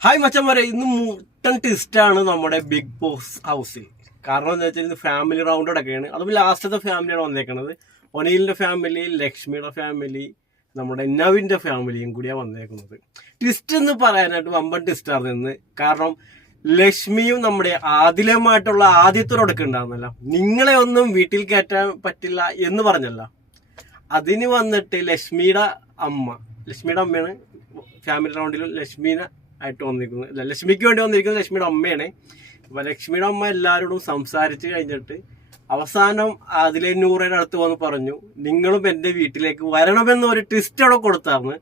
Hi മച്ചന്മാരെ ഇന്ന് മുട്ടൻ ട്വിസ്റ്റാണ് നമ്മുടെ ബിഗ് ബോസ് ഹൗസ് കാരണം എന്താ വെച്ചാൽ ഇത് ഫാമിലി റൗണ്ട് അടക്കുകയാണ് അതും ലാസ്റ്റത്തെ ഫാമിലിയാണ് വന്നേക്കുന്നത് ഒനീലിന്റെ ഫാമിലി ലക്ഷ്മിയുടെ ഫാമിലി നമ്മുടെ നവിന്റെ ഫാമിലിയും കൂടിയാണ് വന്നേക്കുന്നത്. ട്വിസ്റ്റ് എന്ന് പറയാനായിട്ട് വമ്പൻ ട്വിസ്റ്റാണ് ഇന്ന്. കാരണം ലക്ഷ്മിയും നമ്മുടെ ആദിലമായിട്ടുള്ള ആദ്യത്തെ ഉടക്കം ഉണ്ടാകുന്നല്ല നിങ്ങളെ ഒന്നും വീട്ടിൽ കയറ്റാൻ പറ്റില്ല എന്ന് പറഞ്ഞല്ല. അതിന് വന്നിട്ട് ലക്ഷ്മിയുടെ അമ്മ ലക്ഷ്മിയുടെ അമ്മയാണ് ഫാമിലി റൗണ്ടിൽ ലക്ഷ്മീനെ ആയിട്ട് വന്നിരിക്കുന്നത് ലക്ഷ്മിക്ക് വേണ്ടി വന്നിരിക്കുന്നത് ലക്ഷ്മിയുടെ അമ്മയാണ്. അപ്പൊ ലക്ഷ്മിയുടെ അമ്മ എല്ലാവരോടും സംസാരിച്ച് കഴിഞ്ഞിട്ട് അവസാനം അതിലെ നൂറയുടെ അടുത്ത് വന്ന് പറഞ്ഞു നിങ്ങളും എന്റെ വീട്ടിലേക്ക് വരണമെന്ന് ഒരു ട്വിസ്റ്റ് അവിടെ കൊടുത്താർന്ന്.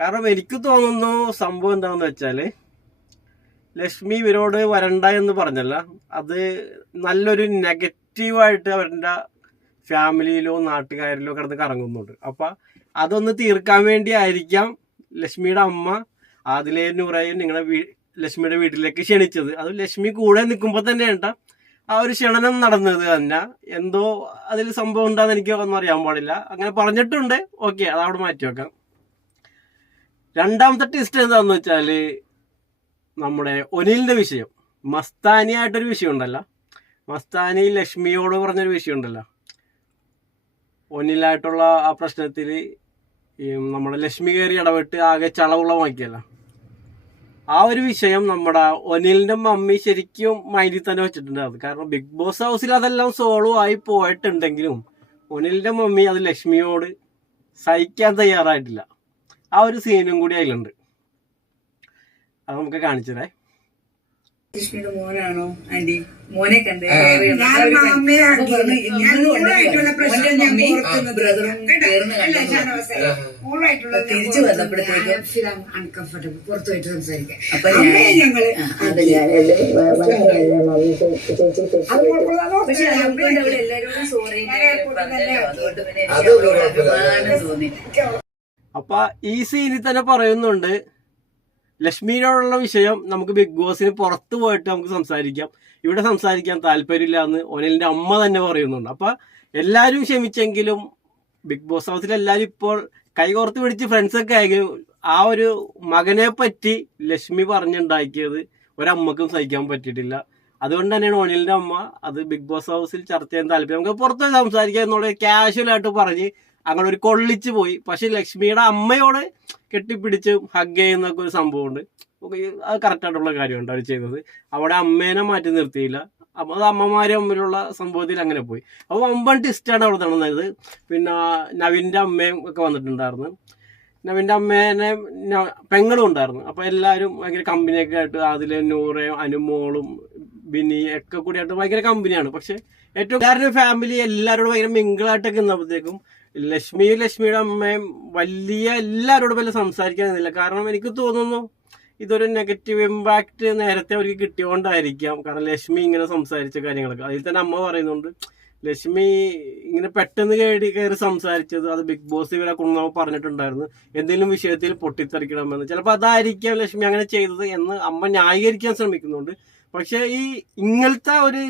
കാരണം എനിക്ക് തോന്നുന്നു സംഭവം എന്താണെന്ന് വെച്ചാൽ ലക്ഷ്മി ഇവരോട് വരണ്ട എന്ന് പറഞ്ഞല്ല അത് നല്ലൊരു നെഗറ്റീവായിട്ട് അവരുടെ ഫാമിലിയിലോ നാട്ടുകാരിലോ കിടന്ന് കറങ്ങുന്നുണ്ട്. അപ്പൊ അതൊന്ന് തീർക്കാൻ വേണ്ടി ആയിരിക്കാം ലക്ഷ്മിയുടെ അമ്മ ആദിലെ നൂറയും നിങ്ങളെ വീ ലക്ഷ്മിയുടെ വീട്ടിലേക്ക് ക്ഷണിച്ചത്. അത് ലക്ഷ്മി കൂടെ നിൽക്കുമ്പോൾ തന്നെ കേട്ടോ. ആ ഒരു ക്ഷണനം നടന്നത് തന്നെ. എന്തോ അതിൽ സംഭവം ഉണ്ടാന്ന് എനിക്ക് ഒന്നും അറിയാൻ പാടില്ല. അങ്ങനെ പറഞ്ഞിട്ടുണ്ട്. ഓക്കെ അത് അവിടെ മാറ്റി വെക്കാം. രണ്ടാമത്തെ ടെസ്റ്റ് എന്താന്ന് വെച്ചാൽ നമ്മുടെ ഒനിലിന്റെ വിഷയം. മസ്താനിയായിട്ടൊരു വിഷയം ഉണ്ടല്ലോ. മസ്താനി ലക്ഷ്മിയോട് പറഞ്ഞൊരു വിഷയം ഉണ്ടല്ലോ. ഒനിലായിട്ടുള്ള ആ പ്രശ്നത്തിൽ നമ്മുടെ ലക്ഷ്മി കയറി ഇടപെട്ട് ആകെ ചളവുളമാക്കിയല്ലോ ആ ഒരു വിഷയം നമ്മുടെ ഒനിലിന്റെ മമ്മി ശരിക്കും മൈൻഡിൽ തന്നെ വെച്ചിട്ടുണ്ടായിരുന്നു കാരണം ബിഗ് ബോസ് ഹൗസിൽ അതെല്ലാം സോളോ ആയി പോയിട്ടുണ്ടെങ്കിലും ഒനിലിന്റെ മമ്മി അത് ലക്ഷ്മിയോട് സഹിക്കാൻ തയ്യാറായിട്ടില്ല. ആ ഒരു സീനും കൂടി അതിലുണ്ട്. അത് നമുക്ക് കാണിച്ചതേ കൃഷ്ണയുടെ മോനാണോ ആന്റി? മോനെ കണ്ട്. തിരിച്ചു വന്നപ്പോഴത്തേക്കും പുറത്തു പോയിട്ട് സംസാരിക്കാം അപ്പൊ ഈ സീനിൽ തന്നെ പറയുന്നുണ്ട് ലക്ഷ്മിയോടുള്ള വിഷയം നമുക്ക് ബിഗ് ബോസിന് പുറത്ത് പോയിട്ട് നമുക്ക് സംസാരിക്കാം. ഇവിടെ സംസാരിക്കാൻ താല്പര്യമില്ല എന്ന് ഒനിലിന്റെ അമ്മ തന്നെ പറയുന്നുണ്ട്. അപ്പൊ എല്ലാരും ക്ഷമിച്ചെങ്കിലും ബിഗ് ബോസ് ഹൗസിൽ എല്ലാരും ഇപ്പോൾ കൈകോർത്ത് പിടിച്ച് ഫ്രണ്ട്സ് ഒക്കെ ആയെങ്കിലും ആ ഒരു മകനെ പറ്റി ലക്ഷ്മി പറഞ്ഞുണ്ടാക്കിയത് ഒരമ്മക്കും സഹിക്കാൻ പറ്റിയിട്ടില്ല. അതുകൊണ്ട് തന്നെയാണ് ഒനിലിന്റെ അമ്മ അത് ബിഗ് ബോസ് ഹൗസിൽ ചർച്ച ചെയ്യാൻ താല്പര്യം. നമുക്ക് പുറത്ത് സംസാരിക്കുക സംസാരിക്കാം എന്നുള്ള കാഷ്വൽ ആയിട്ട് പറഞ്ഞ് അങ്ങനെ ഒരു കൊള്ളിച്ചു പോയി. പക്ഷെ ലക്ഷ്മിയുടെ അമ്മയോട് കെട്ടിപ്പിടിച്ച് ഹഗ് ചെയ്യുന്നൊക്കെ ഒരു സംഭവമുണ്ട്. അത് കറക്റ്റായിട്ടുള്ള കാര്യമുണ്ട് അവർ ചെയ്തത്. അവിടെ അമ്മേനെ മാറ്റി നിർത്തിയില്ല. അത് അമ്മമാരെ തമ്മിലുള്ള സംഭവത്തിൽ അങ്ങനെ പോയി. അപ്പോൾ വമ്പൻ ടിസ്റ്റാണ് അവിടെ നടന്നത്. പിന്നെ നവിന്റെ അമ്മയും ഒക്കെ വന്നിട്ടുണ്ടായിരുന്നു. നവിന്റെ അമ്മേനെ പെങ്ങളും ഉണ്ടായിരുന്നു. അപ്പോൾ എല്ലാവരും ഭയങ്കര കമ്പനിയൊക്കെ ആയിട്ട് അതിൽ നൂറയും അനുമോളും ബിനി ഒക്കെ കൂടിയായിട്ട് ഭയങ്കര കമ്പനിയാണ്. പക്ഷെ ഏറ്റവും എല്ലാവരുടെ ഫാമിലി എല്ലാവരോടും ഭയങ്കര മിങ്കിളായിട്ടൊക്കെ നിന്നപ്പോഴത്തേക്കും ലക്ഷ്മി ലക്ഷ്മിയുടെ അമ്മയും വലിയ എല്ലാവരോടും വല്ല സംസാരിക്കാനില്ല കാരണം എനിക്ക് തോന്നുന്നു ഇതൊരു നെഗറ്റീവ് ഇമ്പാക്റ്റ് നേരത്തെ അവർക്ക് കിട്ടിയോണ്ടായിരിക്കാം. കാരണം ലക്ഷ്മി ഇങ്ങനെ സംസാരിച്ച കാര്യങ്ങളൊക്കെ. അതിൽ തന്നെ അമ്മ പറയുന്നുണ്ട് ലക്ഷ്മി ഇങ്ങനെ പെട്ടെന്ന് കയറി കയറി സംസാരിച്ചത് അത് ബിഗ് ബോസ് ഇവരെ കൊണ്ടുപോകാൻ പറഞ്ഞിട്ടുണ്ടായിരുന്നു. എന്തെങ്കിലും വിഷയത്തിൽ പൊട്ടിത്തെറിക്കണമെന്ന് ചിലപ്പോൾ അതായിരിക്കാം ലക്ഷ്മി അങ്ങനെ ചെയ്തത് എന്ന് അമ്മ ന്യായീകരിക്കാൻ ശ്രമിക്കുന്നുണ്ട്. പക്ഷെ ഈ ഇങ്ങനത്തെ ഒരു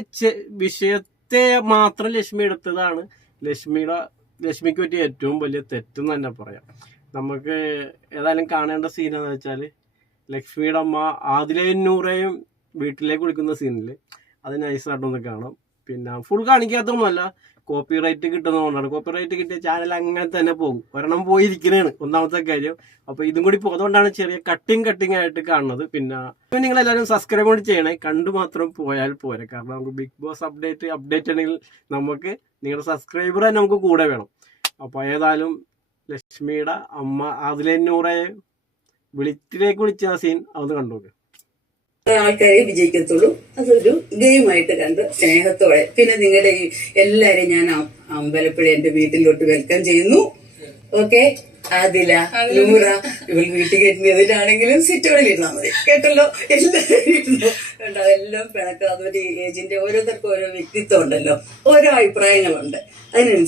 വിഷയത്തെ മാത്രം ലക്ഷ്മി എടുത്തതാണ്. ലക്ഷ്മിയുടെ ലക്ഷ്മിക്ക് പറ്റിയ ഏറ്റവും വലിയ തെറ്റെന്ന് തന്നെ പറയാം. നമുക്ക് ഏതായാലും കാണേണ്ട സീൻ എന്ന് വെച്ചാൽ ലക്ഷ്മിയുടെ അമ്മ ആദിലയും നൂറേയും വീട്ടിലേക്ക് വിളിക്കുന്ന സീനിൽ അത് നൈസായിട്ടൊന്ന് കാണാം. പിന്നെ ഫുൾ കാണിക്കാത്തൊന്നുമല്ല കോപ്പി റൈറ്റ് കിട്ടുന്നതുകൊണ്ടാണ് കോപ്പി റൈറ്റ് കിട്ടിയ ചാനൽ അങ്ങനെ തന്നെ പോകും. ഒരെണ്ണം പോയിരിക്കണേണ് ഒന്നാമത്തെ കാര്യം. അപ്പോൾ ഇതും കൂടി അതുകൊണ്ടാണ് ചെറിയ കട്ടിങ് കട്ടിങ് ആയിട്ട് കാണുന്നത്. പിന്നെ നിങ്ങൾ എല്ലാവരും സബ്സ്ക്രൈബ് കൂടി ചെയ്യണേ. കണ്ടു മാത്രം പോയാൽ പോരെ. കാരണം നമുക്ക് ബിഗ് ബോസ് അപ്ഡേറ്റ് അപ്ഡേറ്റ് ആണെങ്കിൽ നമുക്ക് നിങ്ങളുടെ സബ്സ്ക്രൈബർ തന്നെ നമുക്ക് കൂടെ വേണം. അപ്പോൾ ഏതായാലും ലക്ഷ്മിയുടെ അമ്മ അതിലെന്നൂറെ വിളിച്ചിലേക്ക് വിളിച്ച സീൻ അത് കണ്ടോക്ക് ആൾക്കാരെ വിജയിക്കത്തുള്ളൂ. അതൊരു ഗെയിമായിട്ട് കണ്ട് സ്നേഹത്തോടെ. പിന്നെ നിങ്ങളുടെ ഈ എല്ലാരെയും ഞാൻ അമ്പലപ്പുഴ എന്റെ വീട്ടിലോട്ട് വെൽക്കം ചെയ്യുന്നു. ഓക്കെ? ആദില നൂറ ഇവൾ വീട്ടിൽ കയറ്റുന്നതിനാണെങ്കിലും സിറ്റോളിൽ ഇരുന്നാൽ മതി. കേട്ടല്ലോ? എല്ലാവരും ഇരുന്നു. കണ്ടോ? എല്ലാം പിണക്കം. അതുപോലെ ഏജിന്റെ ഓരോരുത്തർക്കും ഓരോ വ്യക്തിത്വം ഉണ്ടല്ലോ. ഓരോ അഭിപ്രായങ്ങളുണ്ട്. അതിനനുസരിച്ച്